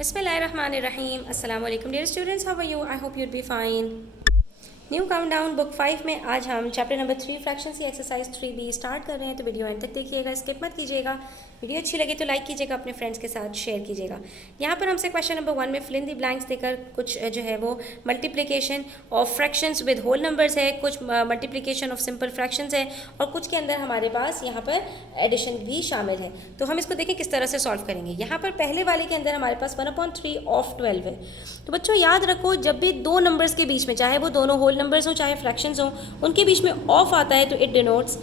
बिस्मिल्लाहिर्रहमानिर्रहीम अस्सलाम वालेकुम dear students, how are you? I hope you'd be fine. New countdown book 5 में आज हम चैप्टर नंबर 3 फ्रैक्शंस की एक्सरसाइज 3B स्टार्ट कर रहे हैं। तो वीडियो एंड तक देखिएगा, स्किप मत कीजिएगा। वीडियो अच्छी लगे तो लाइक कीजिएगा, अपने फ्रेंड्स के साथ शेयर कीजिएगा। यहाँ पर हमसे क्वेश्चन नंबर 1 में फिल इन द ब्लैंक्स देकर कुछ जो है वो multiplication of fractions with whole numbers है, कुछ मल्टीप्लिकेशन ऑफ सिंपल फ्रैक्शंस है और कुछ के अंदर हमारे पास यहाँ पर एडिशन भी शामिल है। तो हम इसको देखें किस तरह से सॉल्व करेंगे। यहाँ पर पहले वाले के अंदर हमारे पास 1/3 ऑफ 12 है। तो बच्चों याद रखो, जब भी दो नंबर्स के बीच में, चाहे वो दोनों होल नंबर्स हों चाहे फ्रैक्शंस हों, उनके बीच में ऑफ आता है तो इट डिनोट्स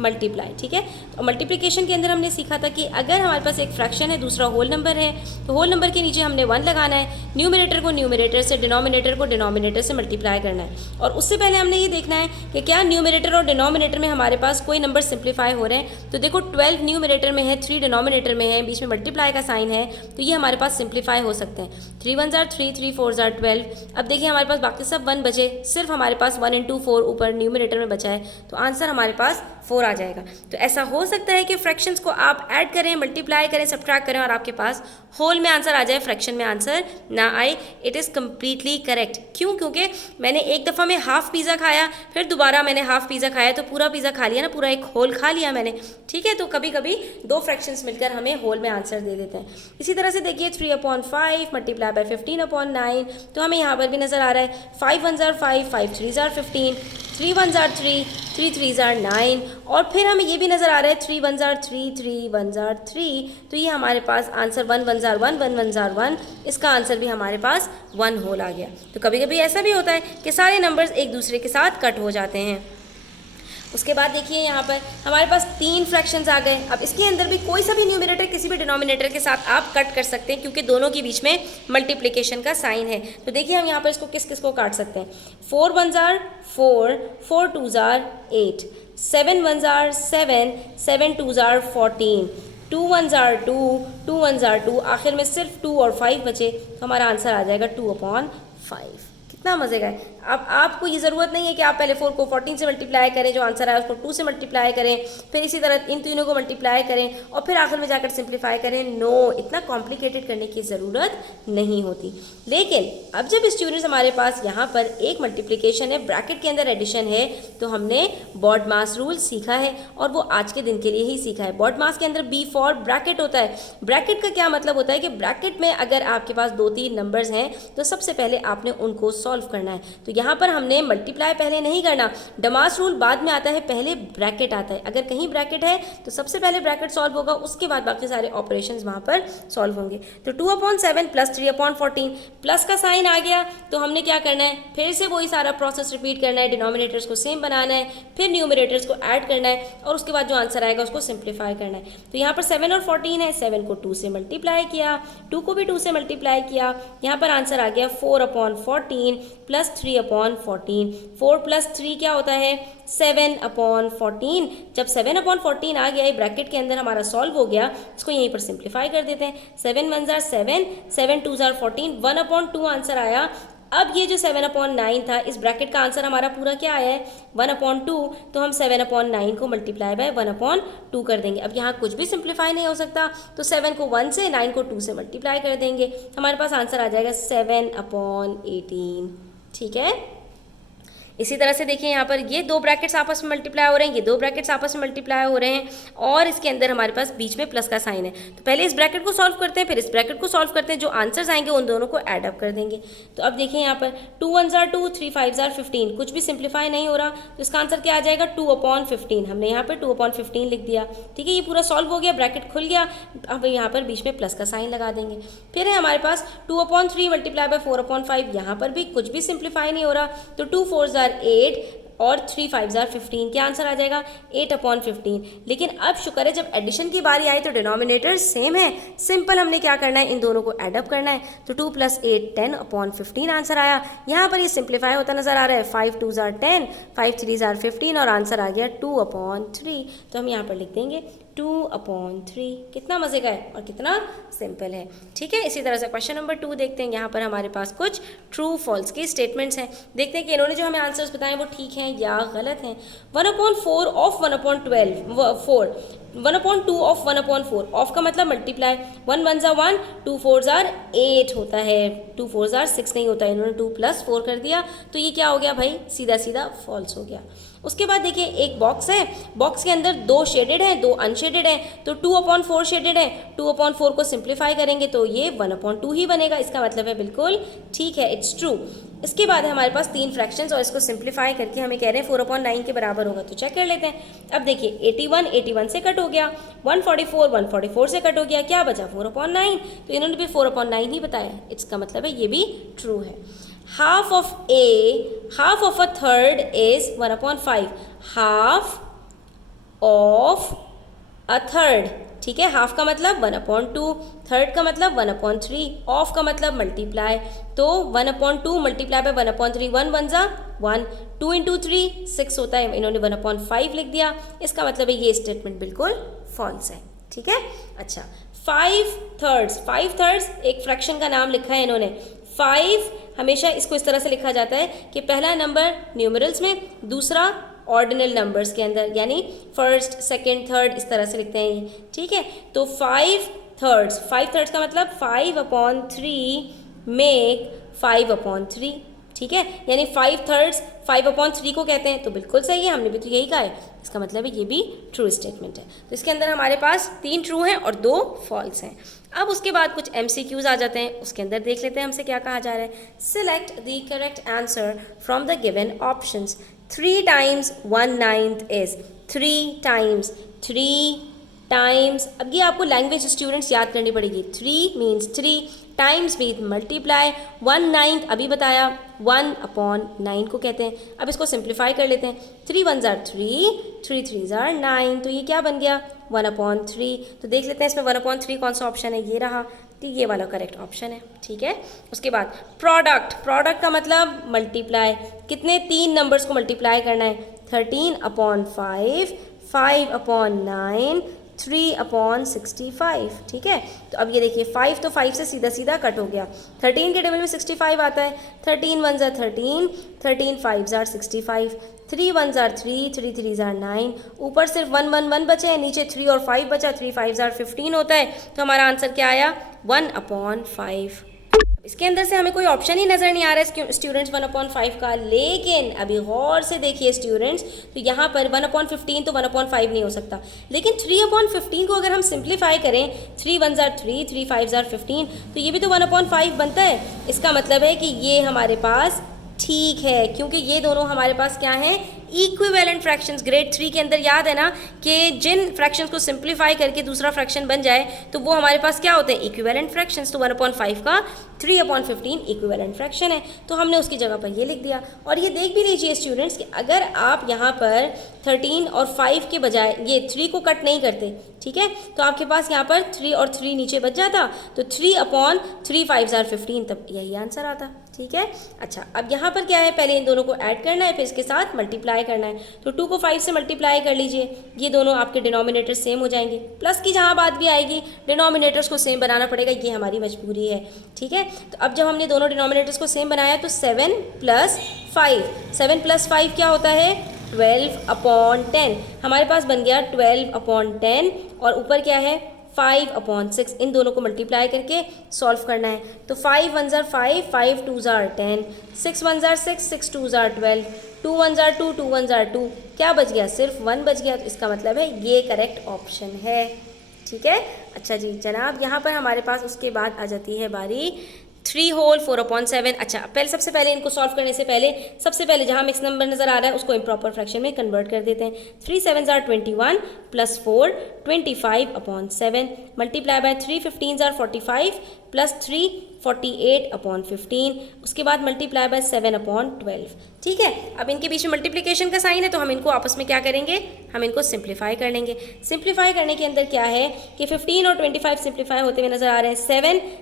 मल्टीप्लाई। ठीक है, तो मल्टीप्लिकेशन के अंदर हमने सीखा था कि अगर हमारे पास एक फ्रैक्शन है, दूसरा होल नंबर है, तो होल नंबर के नीचे हमने 1 लगाना है, न्यूमरेटर को न्यूमरेटर से, डिनोमिनेटर को डिनोमिनेटर से मल्टीप्लाई करना है। और उससे पहले हमने ये देखना है कि क्या न्यूमरेटर और डिनोमिनेटर में हमारे पास कोई नंबर सिंप्लीफाई हो रहे हैं। तो देखो 12 न्यूमरेटर में है, 3 डिनोमिनेटर में है, बीच में मल्टीप्लाई का साइन है, तो ये हमारे पास सिंप्लीफाई हो सकते हैं। 3 1s are 3, 3 4s are 12। अब देखिए हमारे पास बाकी सब 1 बचे, सिर्फ हमारे पास 1 into 4 ऊपर न्यूमरेटर में बचा है, तो आंसर हमारे पास 4 आ जाएगा। तो ऐसा हो सकता है कि फ्रैक्शंस को आप ऐड करें, मल्टीप्लाई करें, सब्ट्रैक्ट करें और आपके पास होल में आंसर आ जाए, फ्रैक्शन में आंसर ना आए। It is completely correct. क्यों? क्योंकि मैंने एक दफ़ा में हाफ पिज़्ज़ा खाया, फिर दोबारा मैंने हाफ पिज़्ज़ा खाया, तो पूरा पिज़्ज़ा खा लिया ना, पूरा एक होल खा लिया मैंने। ठीक है, तो कभी कभी दो फ्रैक्शंस मिलकर हमें होल में आंसर दे देते हैं। इसी तरह से देखिए 3/5 मल्टीप्लाई बाय 15/9, तो हमें यहाँ पर भी नज़र आ रहा है 5 1s are 5, 5 3s are 15, 3 1s are 3, 3 3s are 9, और फिर हमें ये भी नज़र आ रहा है 3 1s are 3, 3 1s are 3, तो ये हमारे पास answer 1 1s are 1, 1 1s are 1, इसका आंसर भी हमारे पास 1 होल आ गया। तो कभी कभी ऐसा भी होता है कि सारे नंबर्स एक दूसरे के साथ कट हो जाते हैं। उसके बाद देखिए यहाँ पर हमारे पास 3 फ्रैक्शंस आ गए। अब इसके अंदर भी कोई सा भी न्यूमरेटर किसी भी डिनोमिनेटर के साथ आप कट कर सकते हैं, क्योंकि दोनों के बीच में मल्टीप्लिकेशन का साइन है। तो देखिए हम यहाँ पर इसको किस किस को काट सकते हैं। 4 1s are 4, 4 2s are 8, 7 1s are 7, 7 2s are 14, 2 1s are 2, 2 1s are 2, आखिर में सिर्फ 2 और 5 बचे, तो हमारा आंसर आ जाएगा 2/5। कितना मज़े का है। अब आपको ये ज़रूरत नहीं है कि आप पहले 4 को 14 से मल्टीप्लाई करें, जो आंसर आया उसको 2 से मल्टीप्लाई करें, फिर इसी तरह इन तीनों को मल्टीप्लाई करें और फिर आखिर में जाकर सिंप्लीफाई करें। नो, इतना कॉम्प्लिकेटेड करने की ज़रूरत नहीं होती। लेकिन अब जब स्टूडेंट्स हमारे पास यहाँ पर एक मल्टीप्लिकेशन है, ब्रैकेट के अंदर एडिशन है, तो हमने बॉड मास रूल सीखा है और वो आज के दिन के लिए ही सीखा है। बॉड मास के अंदर बी फॉर ब्रैकेट होता है। ब्रैकेट का क्या मतलब होता है कि ब्रैकेट में अगर आपके पास 2-3 नंबर्स हैं तो सबसे पहले आपने उनको सॉल्व करना है। तो यहाँ पर हमने मल्टीप्लाई पहले नहीं करना, डमास रूल बाद में आता है, पहले ब्रैकेट आता है। अगर कहीं ब्रैकेट है तो सबसे पहले ब्रैकेट सॉल्व होगा, उसके बाद बाकी सारे ऑपरेशंस वहाँ पर सॉल्व होंगे। तो 2/7 प्लस 3/14, प्लस का साइन आ गया तो हमने क्या करना है, फिर से वही सारा प्रोसेस रिपीट करना है, डिनोमिनेटर्स को सेम बनाना है, फिर न्यूमरेटर्स को ऐड करना है और उसके बाद जो आंसर आएगा उसको सिंप्लीफाई करना है। तो यहाँ पर 7 और 14 है, 7 को 2 से मल्टीप्लाई किया, 2 को भी 2 से मल्टीप्लाई किया, यहाँ पर आंसर आ गया 4/14 प्लस 3/14। 4 प्लस 3 क्या होता है, 7/14। जब 7/14 आ गया, ब्रैकेट के अंदर हमारा सॉल्व हो गया, इसको यहीं पर सिंप्लीफाई कर देते हैं। 7 1s are 7, 7 2s are 14, 1/2 answer आया। अब ये जो 7/9 था, इस ब्रैकेट का आंसर हमारा पूरा क्या आया है, 1/2, तो हम 7/9 को मल्टीप्लाई बाय 1/2 कर देंगे। अब यहाँ कुछ भी सिंप्लीफाई नहीं हो सकता, तो 7 को 1 से, 9 को 2 से मल्टीप्लाई कर देंगे, हमारे पास आंसर आ जाएगा 7/18। ठीक है, इसी तरह से देखिए यहाँ पर ये दो ब्रैकेट्स आपस में मल्टीप्लाई हो रहे हैं, ये दो ब्रैकेट्स आपस में मल्टीप्लाई हो रहे हैं और इसके अंदर हमारे पास बीच में प्लस का साइन है। तो पहले इस ब्रैकेट को सॉल्व करते हैं, फिर इस ब्रैकेट को सॉल्व करते हैं, जो आंसर्स आएंगे उन दोनों को ऐड अप कर देंगे। तो अब देखिए यहाँ पर 2 1s are 2, 3 5s are 15, कुछ भी सिंप्लीफाई नहीं हो रहा, तो इसका आंसर क्या आ जाएगा 2/15। हमने यहाँ पर 2/15 लिख दिया। ठीक है, ये पूरा सॉल्व हो गया, ब्रैकेट खुल गया। अब यहाँ पर बीच में प्लस का साइन लगा देंगे। फिर है हमारे पास 2/3 मल्टीप्लाई बाय 4/5, यहाँ पर भी कुछ भी सिंप्लीफाई नहीं हो रहा, तो 2 4s are 8 और 3 5s are 15, क्या आंसर आ जाएगा 8/15। लेकिन अब शुक्र है जब एडिशन की बारी आई तो डिनोमिनेटर सेम है, सिंपल हमने क्या करना है, इन दोनों को ऐड अप करना है। तो 2 + 8 10/15 आंसर आया। यहाँ पर ये सिंप्लीफाई होता नजर आ रहा है, 5 2s are 10, 5 3s are 15 और आंसर आ गया 2/3। तो हम यहाँ पर लिख देंगे 2/3। कितना मजे का है और कितना सिंपल है। ठीक है, इसी तरह से क्वेश्चन नंबर 2 देखते हैं। यहाँ पर हमारे पास कुछ ट्रू फॉल्स की स्टेटमेंट्स हैं। देखते हैं कि इन्होंने जो हमें आंसर्स बताए वो ठीक हैं या गलत हैं। 1/4 ऑफ 1/12 4 1/2 ऑफ 1/4, ऑफ का मतलब मल्टीप्लाई, 1 1 ज़ा 1, 2 4 ज़ा 8 होता है, 2 4 ज़ा 6 नहीं होता है, इन्होंने 2 + 4 कर दिया, तो ये क्या हो गया भाई, सीधा सीधा फॉल्स हो गया। उसके बाद देखिए एक बॉक्स है, बॉक्स के अंदर 2 शेडेड है, 2 अनशेडेड है, तो 2/4 शेडेड है, 2/4 को सिंप्लीफाई करेंगे तो ये 1/2 ही बनेगा, इसका मतलब है बिल्कुल ठीक है, इट्स ट्रू। इसके बाद है हमारे पास 3 फ्रैक्शंस और इसको सिंप्लीफाई करके हमें कह रहे हैं 4/9 के बराबर होगा, तो चेक कर लेते हैं। अब देखिए 81 से कट हो गया, 144 से कट हो गया, क्या बचा 4/9, तो इन्होंने भी 4/9 ही बताया, इसका मतलब है ये भी ट्रू है। half of a third is 1/5, half of a third, ठीक है, हाफ का मतलब 1/2, थर्ड का मतलब 1/3, ऑफ का मतलब मल्टीप्लाई, तो 1/2 मल्टीप्लाई बाय 1/3, 1 1 ज़ा 1, 2 × 3 6 होता है, इन्होंने 1/5 लिख दिया, इसका मतलब है ये स्टेटमेंट बिल्कुल फॉल्स है, ठीक है। अच्छा 5 थर्ड्स एक फ्रैक्शन का नाम लिखा है इन्होंने। 5 हमेशा इसको इस तरह से लिखा जाता है कि पहला नंबर न्यूमरल्स में, दूसरा ऑर्डिनल नंबर्स के अंदर, यानी फर्स्ट सेकंड थर्ड इस तरह से लिखते हैं ये, ठीक है। तो 5 थर्ड्स का मतलब 5/3 मेक 5/3, ठीक है, यानी 5 थर्ड्स 5/3 को कहते हैं, तो बिल्कुल सही है, हमने भी तो यही कहा है, इसका मतलब है ये भी ट्रू स्टेटमेंट है। तो इसके अंदर हमारे पास 3 ट्रू हैं और 2 फॉल्स हैं। अब उसके बाद कुछ MCQs आ जाते हैं, उसके अंदर देख लेते हैं हमसे क्या कहा जा रहा है। Select the correct answer from the given options. 3 times 1/9 is 3 times, अब ये आपको लैंग्वेज स्टूडेंट्स याद करनी पड़ेगी। 3 मीन्स 3, टाइम्स मीन मल्टीप्लाई, 1/9 अभी बताया 1/9 को कहते हैं। अब इसको सिंप्लीफाई कर लेते हैं, 3 1 ज़ा 3, 3 3 ज़ा 9, तो ये क्या बन गया 1/3। तो देख लेते हैं इसमें 1/3 कौन सा ऑप्शन है, ये रहा, तो ये वाला करेक्ट ऑप्शन है, ठीक है। उसके बाद प्रोडक्ट का मतलब मल्टीप्लाई, कितने 3 नंबर्स को मल्टीप्लाई करना है, 13/5, 5/9, 3/65, ठीक है। तो अब ये देखिए 5 तो 5 से सीधा सीधा कट हो गया, 13 के टेबल में 65 आता है, 13 1 ज़ा 13, 13 5 ज़ा 65, 3 1 ज़ा 3, 3 3 ज़ा 9, ऊपर सिर्फ 1 1 1 बचे हैं, नीचे 3 और 5 बचा, 3 5 ज़ा 15 होता है, तो हमारा आंसर क्या आया 1/5। इसके अंदर से हमें कोई ऑप्शन ही नज़र नहीं आ रहा है स्टूडेंट्स 1/5 का, लेकिन अभी गौर से देखिए स्टूडेंट्स, तो यहाँ पर 1/15 तो 1/5 नहीं हो सकता, लेकिन 3/15 को अगर हम सिंप्लीफाई करें, 3 1 ज़ा 3, 3 5 ज़ा 15, तो ये भी तो 1/5 बनता है। इसका मतलब है कि ये हमारे पास ठीक है, क्योंकि ये दोनों हमारे पास क्या हैं, इक्विवेलेंट फ्रैक्शंस। ग्रेड 3 के अंदर याद है ना कि जिन फ्रैक्शंस को सिंप्लीफाई करके दूसरा फ्रैक्शन बन जाए तो वो हमारे पास क्या होते हैं, इक्विवेलेंट फ्रैक्शंस। तो 1/5 का 3/15 इक्विवेलेंट फ्रैक्शन है, तो हमने उसकी जगह पर ये लिख दिया। और ये देख भी लीजिए स्टूडेंट्स कि अगर आप यहाँ पर 13 और 5 के बजाय ये 3 को कट नहीं करते, ठीक है, तो आपके पास यहाँ पर 3 और 3 नीचे बच जाता, तो 3/3 5 ज़ा 15, तब यही आंसर आता, ठीक है। अच्छा अब यहाँ पर क्या है, पहले इन दोनों को ऐड करना है, फिर इसके साथ मल्टीप्लाई करना है, तो 2 को 5 से मल्टीप्लाई कर लीजिए, ये दोनों आपके डिनोमिनेटर सेम हो जाएंगे। प्लस की जहाँ बात भी आएगी, डिनोमिनेटर्स को सेम बनाना पड़ेगा, ये हमारी मजबूरी है, ठीक है। तो अब जब हमने दोनों डिनोमिनेटर्स को सेम बनाया तो 7 + 5, 7 + 5 क्या होता है 12/10, हमारे पास बन गया 12/10, और ऊपर क्या है 5/6, इन दोनों को मल्टीप्लाई करके सॉल्व करना है। तो 5 1 ज़ा 5, 5 2 ज़ा 10, 6 1 ज़ा 6, 6 2 ज़ा 12, 2 1 ज़ा 2, 2 1 ज़ा 2, क्या बच गया सिर्फ 1 बच गया, तो इसका मतलब है ये करेक्ट ऑप्शन है, ठीक है। अच्छा जी जनाब, यहाँ पर हमारे पास उसके बाद आ जाती है बारी 3 होल 4/7। अच्छा सबसे पहले इनको सॉल्व करने से पहले सबसे पहले जहाँ मिक्स नंबर नज़र आ रहा है उसको इम्प्रॉपर फ्रैक्शन में कन्वर्ट कर देते हैं। 3 7 ज़ा 21 + 4 25/7, मल्टीप्लाई बाय 3 15 ज़ा 45 + 3 48/15, उसके बाद मल्टीप्लाई बाय 7/12, ठीक है। अब इनके बीच में मल्टीप्लिकेशन का साइन है, तो हम इनको आपस में क्या करेंगे, हम इनको सिंप्लीफाई कर लेंगे। सिंप्लीफाई करने के अंदर क्या है कि 15 और 25 सिंप्लीफाई होते हुए नजर आ रहे हैं,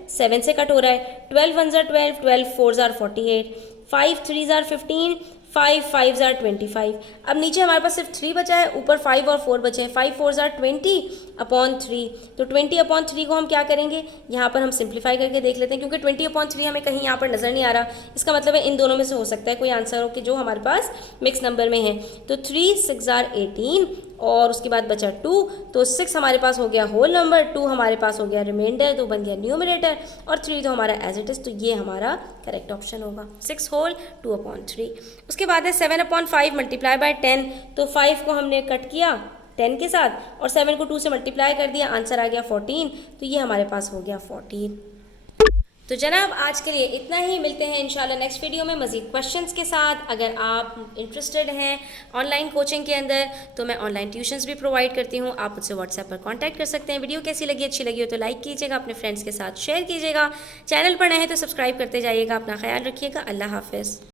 7 से कट हो रहा है, 12 1 ज़ा 12, 12 4 ज़ा 48, 5 3 ज़ा 15, 5 5 ज़ा 25। अब नीचे हमारे पास सिर्फ 3 बचा है, ऊपर 5 और 4 बचे हैं, 5 4 ज़ा 20/3, तो 20/3 को हम क्या करेंगे, यहाँ पर हम सिंप्लीफाई करके देख लेते हैं, क्योंकि 20/3 हमें कहीं यहाँ पर नज़र नहीं आ रहा, इसका मतलब है इन दोनों में से हो सकता है कोई आंसर हो कि जो हमारे पास मिक्स नंबर में है। तो 3 6 ज़ा 18 और उसके बाद बचा 2, तो 6 हमारे पास हो गया होल नंबर, 2 हमारे पास हो गया रिमाइंडर, तो बन गया न्यूमरेटर, और 3 तो हमारा एज इट इज़, तो ये हमारा करेक्ट ऑप्शन होगा 6 होल 2/3। उसके बाद है 7/5 मल्टीप्लाई बाय 10, तो 5 को हमने कट किया 10 के साथ और 7 को 2 से मल्टीप्लाई कर दिया, आंसर आ गया 14, तो ये हमारे पास हो गया 14। तो जनाब आज के लिए इतना ही, मिलते हैं इंशाल्लाह नेक्स्ट वीडियो में मज़ीद क्वेश्चंस के साथ। अगर आप इंटरेस्टेड हैं ऑनलाइन कोचिंग के अंदर तो मैं ऑनलाइन ट्यूशन्स भी प्रोवाइड करती हूँ, आप मुझसे व्हाट्सएप पर कांटेक्ट कर सकते हैं। वीडियो कैसी लगी, अच्छी लगी हो तो लाइक कीजिएगा, अपने फ्रेंड्स के साथ शेयर कीजिएगा, चैनल पर नए हैं तो सब्सक्राइब करते जाइएगा। अपना ख्याल रखिएगा, अल्लाह हाफिज़।